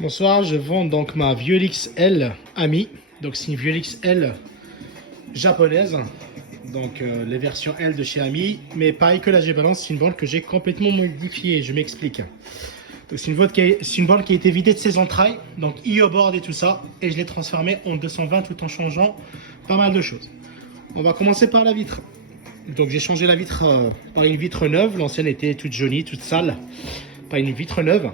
Bonsoir, je vends donc ma Violix L Ami. Donc c'est une Violix L japonaise. Donc les versions L de chez Ami. Mais pareil que la G-Balance, c'est une borne que j'ai complètement modifiée. Je m'explique. C'est une borne qui a été vidée de ses entrailles. Donc IO-board et tout ça. Et je l'ai transformée en 220 tout en changeant pas mal de choses. On va commencer par la vitre. Donc j'ai changé la vitre par une vitre neuve. L'ancienne était toute jaunie, toute sale. Par une vitre neuve.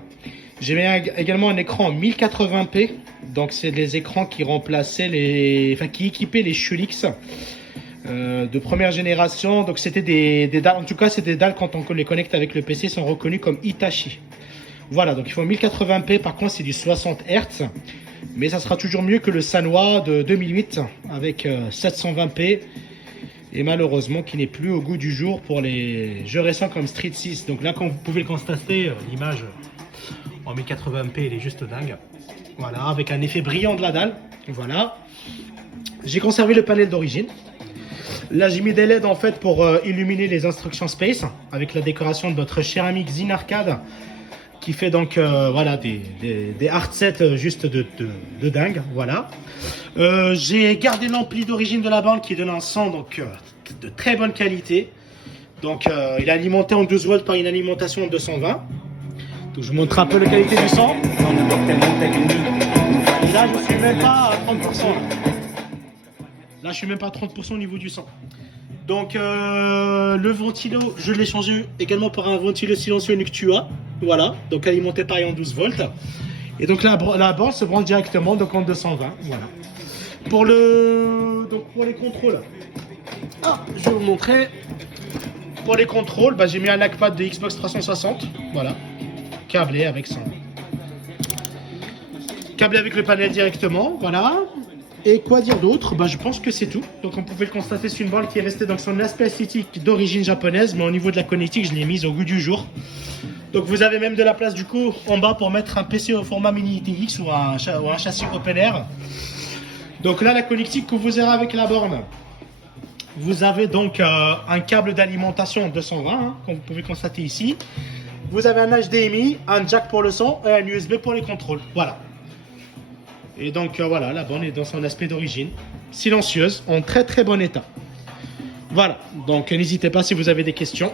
J'ai mis également un écran en 1080p. Donc c'est des écrans qui remplaçaient qui équipaient les Schulix de première génération. Donc c'était des dalles, en tout cas c'est des dalles quand on les connecte avec le PC sont reconnues comme Hitachi. Voilà, donc il faut 1080p, par contre c'est du 60 Hz. Mais ça sera toujours mieux que le Sanwa de 2008 avec 720p. Et malheureusement qui n'est plus au goût du jour pour les jeux récents comme Street 6. Donc là, comme vous pouvez le constater, l'image en 1080p elle est juste dingue. Voilà, avec un effet brillant de la dalle. Voilà. J'ai conservé le panel d'origine. Là j'ai mis des LED en fait pour illuminer les instructions Space avec la décoration de notre cher ami Xin Arcade qui fait donc voilà des hard sets juste de dingue. Voilà. J'ai gardé l'ampli d'origine de la borne qui donne un son donc de très bonne qualité. Donc il est alimenté en 12 volts par une alimentation en 220. Donc je vous montre un peu la qualité du son. Et là je suis même pas à 30%. Là je suis même pas à 30% au niveau du son. Donc le ventilo, je l'ai changé également par un ventilo silencieux Noctua. Voilà, donc alimenté pareil en 12 volts. Et donc la borne se branche directement donc en 220. Voilà. Pour les contrôles, je vais vous montrer. Pour les contrôles, j'ai mis un lackpad de Xbox 360. Voilà. Câblé avec le panel directement. Voilà. Et quoi dire d'autre? Je pense que c'est tout. Donc on pouvait le constater, c'est une borne qui est restée dans son aspect esthétique d'origine japonaise, mais au niveau de la connectique, je l'ai mise au goût du jour. Donc vous avez même de la place du coup en bas pour mettre un PC au format mini ITX ou un châssis open air. Donc là la connectique que vous aurez avec la borne, vous avez donc un câble d'alimentation 220 comme vous pouvez constater ici. Vous avez un HDMI, un jack pour le son et un USB pour les contrôles. Voilà. Et donc voilà, la borne est dans son aspect d'origine, silencieuse, en très très bon état. Voilà, donc n'hésitez pas si vous avez des questions.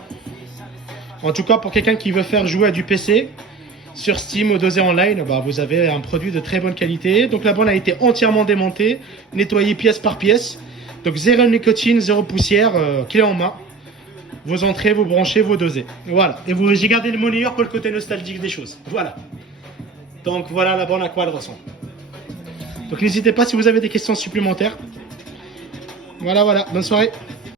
En tout cas, pour quelqu'un qui veut faire jouer à du PC sur Steam ou dosé online, vous avez un produit de très bonne qualité. Donc la borne a été entièrement démontée, nettoyée pièce par pièce. Donc zéro nicotine, zéro poussière, clé en main. Vous entrez, vous branchez, vous dosez. Voilà. Et j'ai gardé le moniteur pour le côté nostalgique des choses. Voilà. Donc voilà la borne à quoi elle ressemble. Donc n'hésitez pas si vous avez des questions supplémentaires. Voilà, bonne soirée.